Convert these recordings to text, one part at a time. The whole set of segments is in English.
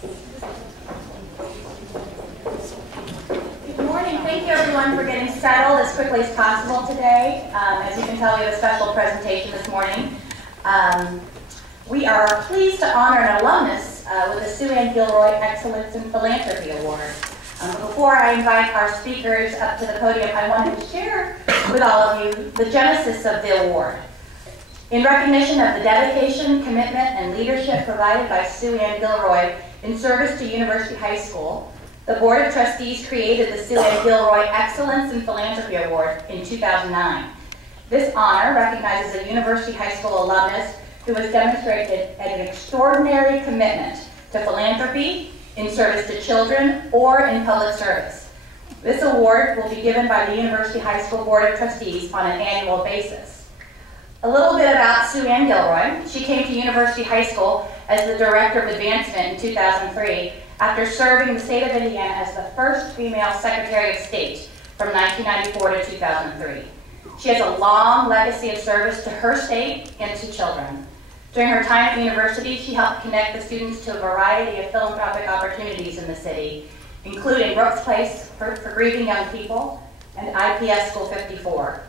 Good morning. Thank you everyone for getting settled as quickly as possible today. As you can tell, we have a special presentation this morning. We are pleased to honor an alumnus with the Sue Ann Gilroy Excellence in Philanthropy Award. Before I invite our speakers up to the podium, I wanted to share with all of you the genesis of the award. In recognition of the dedication, commitment, and leadership provided by Sue Ann Gilroy in service to University High School, the Board of Trustees created the Sue Ann Gilroy Excellence in Philanthropy Award in 2009. This honor recognizes a University High School alumnus who has demonstrated an extraordinary commitment to philanthropy, in service to children, or in public service. This award will be given by the University High School Board of Trustees on an annual basis. A little bit about Sue Ann Gilroy. She came to University High School as the Director of Advancement in 2003 after serving the state of Indiana as the first female Secretary of State from 1994 to 2003. She has a long legacy of service to her state and to children. During her time at the university, she helped connect the students to a variety of philanthropic opportunities in the city, including Brooks Place for grieving young people and IPS School 54.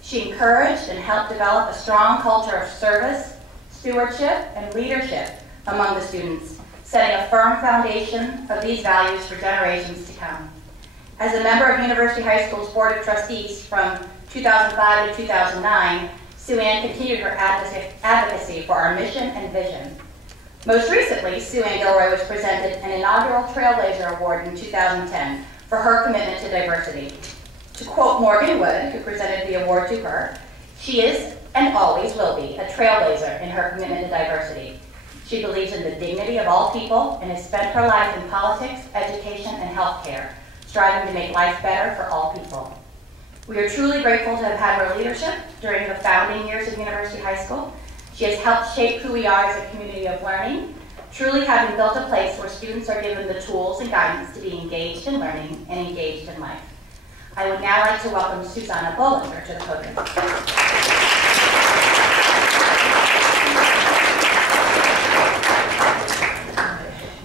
She encouraged and helped develop a strong culture of service, stewardship, and leadership among the students, setting a firm foundation of these values for generations to come. As a member of University High School's Board of Trustees from 2005 to 2009, Sue Ann continued her advocacy for our mission and vision. Most recently, Sue Ann Gilroy was presented an inaugural Trailblazer Award in 2010 for her commitment to diversity. To quote Morgan Wood, who presented the award to her, she is and always will be a trailblazer in her commitment to diversity. She believes in the dignity of all people and has spent her life in politics, education, and healthcare, striving to make life better for all people. We are truly grateful to have had her leadership during the founding years of University High School. She has helped shape who we are as a community of learning, truly having built a place where students are given the tools and guidance to be engaged in learning and engaged in life. I would now like to welcome Susanna Bollinger to the podium.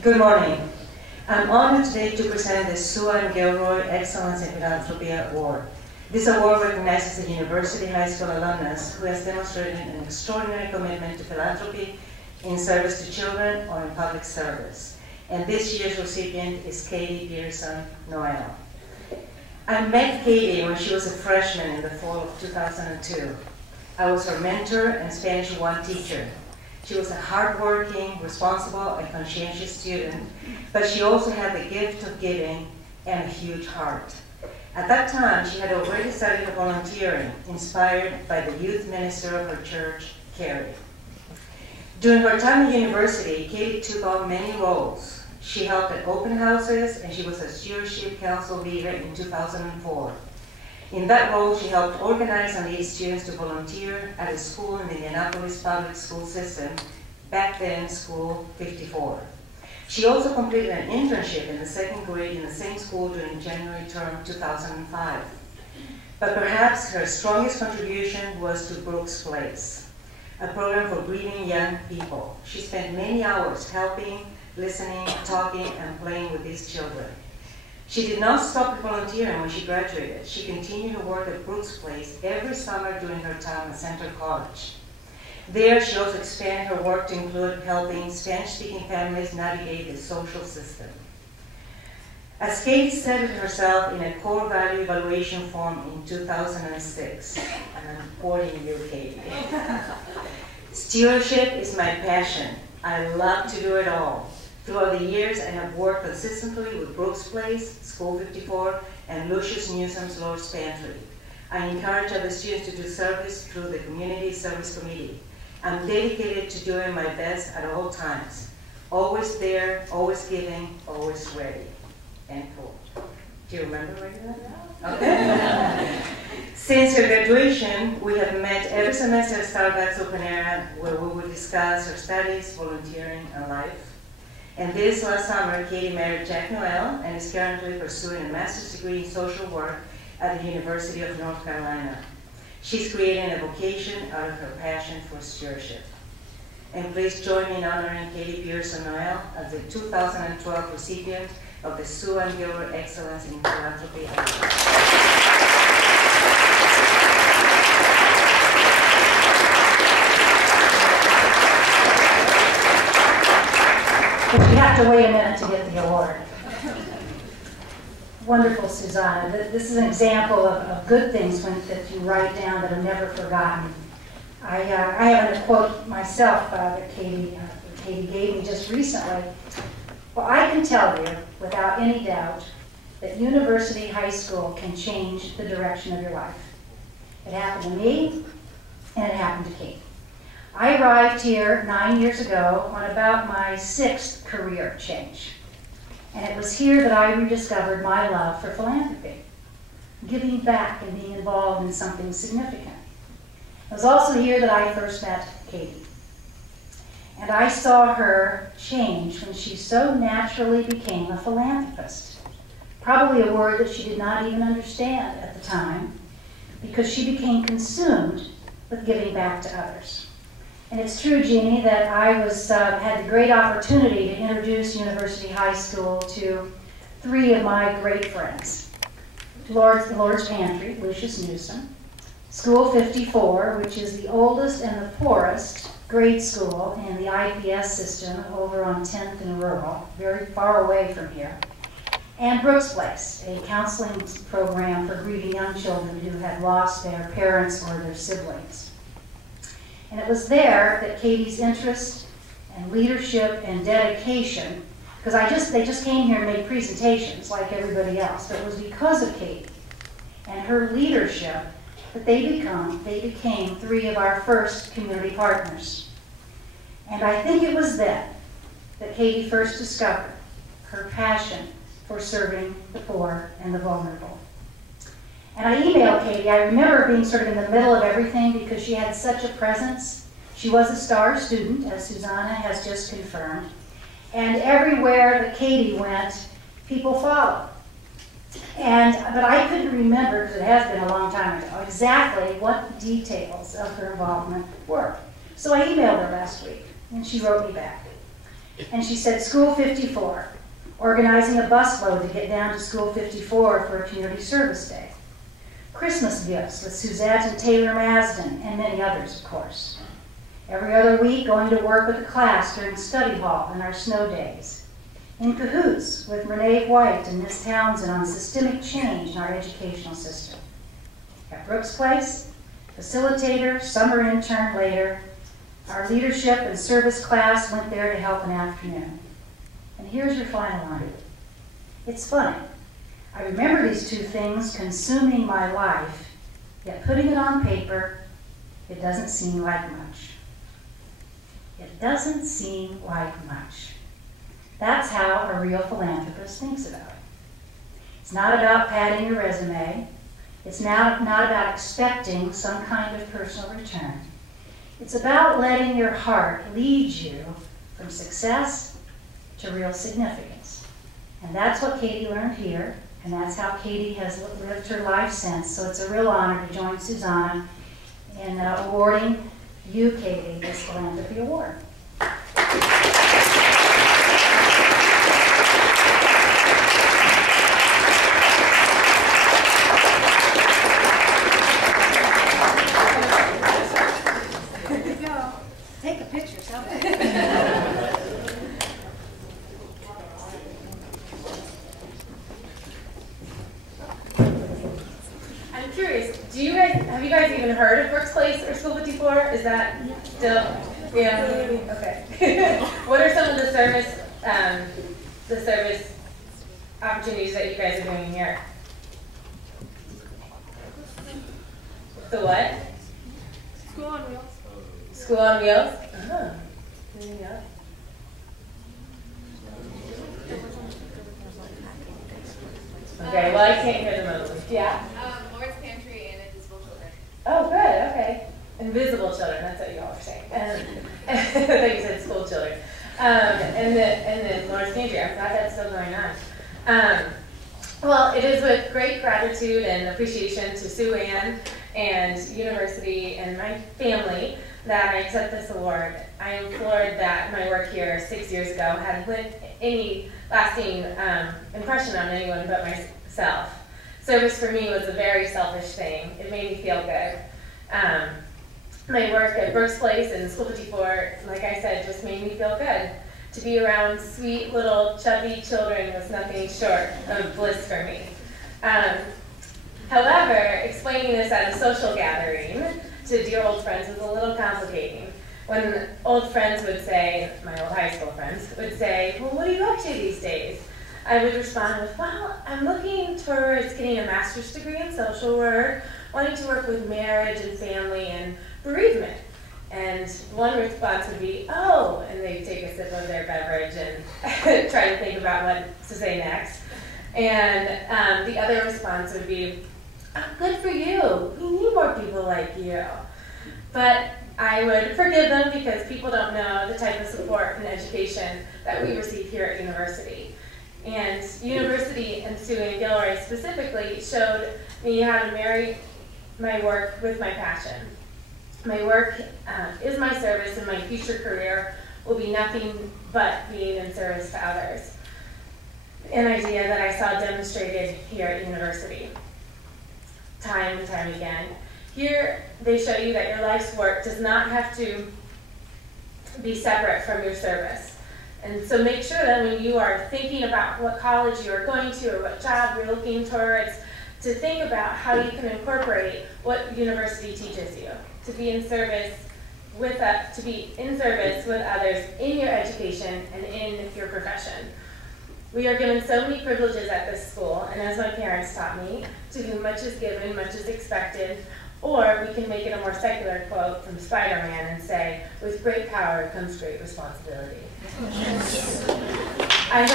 Good morning. I'm honored today to present the Sue Ann Gilroy Excellence in Philanthropy Award. This award recognizes a University High School alumnus who has demonstrated an extraordinary commitment to philanthropy in service to children or in public service. And this year's recipient is Katie Peterson Noel. I met Katie when she was a freshman in the fall of 2002. I was her mentor and Spanish 1 teacher. She was a hardworking, responsible, and conscientious student, but she also had the gift of giving and a huge heart. At that time, she had already started volunteering, inspired by the youth minister of her church, Carrie. During her time at university, Katie took on many roles. She helped at open houses, and she was a stewardship council leader in 2004. In that role, she helped organize and lead students to volunteer at a school in the Indianapolis public school system, back then School 54. She also completed an internship in the 2nd grade in the same school during January term 2005. But perhaps her strongest contribution was to Brooks Place, a program for grieving young people. She spent many hours helping, listening, talking, and playing with these children. She did not stop volunteering when she graduated. She continued to work at Brooks Place every summer during her time at Central College. There, she also expanded her work to include helping Spanish-speaking families navigate the social system. As Katie said it herself in a core value evaluation form in 2006, and I'm quoting you, Katie, "Stewardship is my passion. I love to do it all. Throughout the years, I have worked consistently with Brooks Place, School 54, and Lucius Newsom's Lord's Pantry. I encourage other students to do service through the Community Service Committee. I'm dedicated to doing my best at all times. Always there, always giving, always ready." End quote. Do you remember reading that? Okay. Since her graduation, we have met every semester at Starbucks Open Air, where we would discuss her studies, volunteering, and life. And this last summer, Katie married Jack Noel and is currently pursuing a master's degree in social work at the University of North Carolina. She's creating a vocation out of her passion for stewardship. And please join me in honoring Katie Peterson as the 2012 recipient of the Sue and Gilroy Excellence in Philanthropy Award. But you have to wait a minute to get the award. Wonderful, Susanna. This is an example of good things that you write down that are never forgotten. I have a quote myself that Katie gave me just recently. Well, I can tell you without any doubt that University High School can change the direction of your life. It happened to me, and it happened to Kate. I arrived here 9 years ago on about my 6th career change. And it was here that I rediscovered my love for philanthropy, giving back and being involved in something significant. It was also here that I first met Katie. And I saw her change when she so naturally became a philanthropist. Probably a word that she did not even understand at the time, because she became consumed with giving back to others. And it's true, Jeannie, that I had the great opportunity to introduce University High School to 3 of my great friends. Lord's Pantry, Lucius Newsom, School 54, which is the oldest and the poorest grade school in the IPS system over on 10th and Rural, very far away from here, and Brooks Place, a counseling program for grieving young children who had lost their parents or their siblings. And it was there that Katie's interest and leadership and dedication, because they just came here and made presentations like everybody else, but it was because of Katie and her leadership that they became 3 of our first community partners. And I think it was then that Katie first discovered her passion for serving the poor and the vulnerable. And I emailed Katie. I remember being sort of in the middle of everything because she had such a presence. She was a star student, as Susanna has just confirmed. And everywhere that Katie went, people followed. But I couldn't remember, because it has been a long time ago, exactly what the details of her involvement were. So I emailed her last week, and she wrote me back. And she said, School 54, organizing a busload to get down to School 54 for a community service day. Christmas gifts with Suzette and Taylor Masden, and many others, of course. Every other week, going to work with a class during study hall and our snow days. In cahoots with Renee White and Miss Townsend on systemic change in our educational system. At Brooks Place, facilitator, summer intern later, our leadership and service class went there to help an afternoon. And here's your final line. It's funny. I remember these 2 things consuming my life, yet putting it on paper, it doesn't seem like much. It doesn't seem like much. That's how a real philanthropist thinks about it. It's not about padding your resume. It's not about expecting some kind of personal return. It's about letting your heart lead you from success to real significance. And that's what Katie learned here. And that's how Katie has lived her life since. So it's a real honor to join Susanna in awarding you, Katie, this Philanthropy Award. There you go. Take a picture, something. Have you guys even heard of Brooks Place or School 54? Is that still, yeah, okay. What are some of the service opportunities that you guys are doing here? The what? School on Wheels. School on Wheels? Oh. Anything else? Okay, well I can't hear the most. Yeah? Lord's Pantry and Invisible Children. Oh, good, okay. Invisible children, that's what you all were saying. I thought you said school children. And then Lord's Pantry, I'm glad that's still going on. Well, it is with great gratitude and appreciation to Sue Ann and university and my family that I accept this award. I am floored that my work here 6 years ago had any lasting impression on anyone but myself. Service for me was a very selfish thing. It made me feel good. My work at Burke's Place and School 54, like I said, just made me feel good. To be around sweet little chubby children was nothing short of bliss for me. However, explaining this at a social gathering to dear old friends was a little complicating. When old friends would say, my old high school friends, would say, well, what are you up to these days? I would respond with, well, I'm looking towards getting a master's degree in social work, wanting to work with marriage and family and bereavement. And one response would be, oh, and they'd take a sip of their beverage and try to think about what to say next. And the other response would be, oh, good for you. We need more people like you. But I would forgive them because people don't know the type of support and education that we receive here at university. And university and Sue and Gilroy specifically showed me how to marry my work with my passion. My work is my service, and my future career will be nothing but being in service to others. An idea that I saw demonstrated here at university, time and time again. Here, they show you that your life's work does not have to be separate from your service. And so make sure that when you are thinking about what college you are going to or what job you're looking towards, to think about how you can incorporate what university teaches you, to be in service with others in your education and in your profession. We are given so many privileges at this school, and as my parents taught me, to whom much is given, much is expected, or we can make it a more secular quote from Spider-Man and say, with great power comes great responsibility. I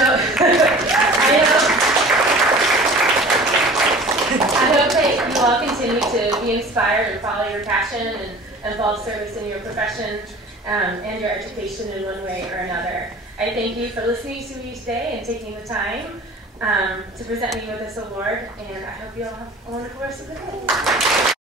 hope that you all continue to be inspired and follow your passion and involve service in your profession and your education in one way or another. I thank you for listening to me today and taking the time to present me with this award, and I hope you all have a wonderful rest of the day.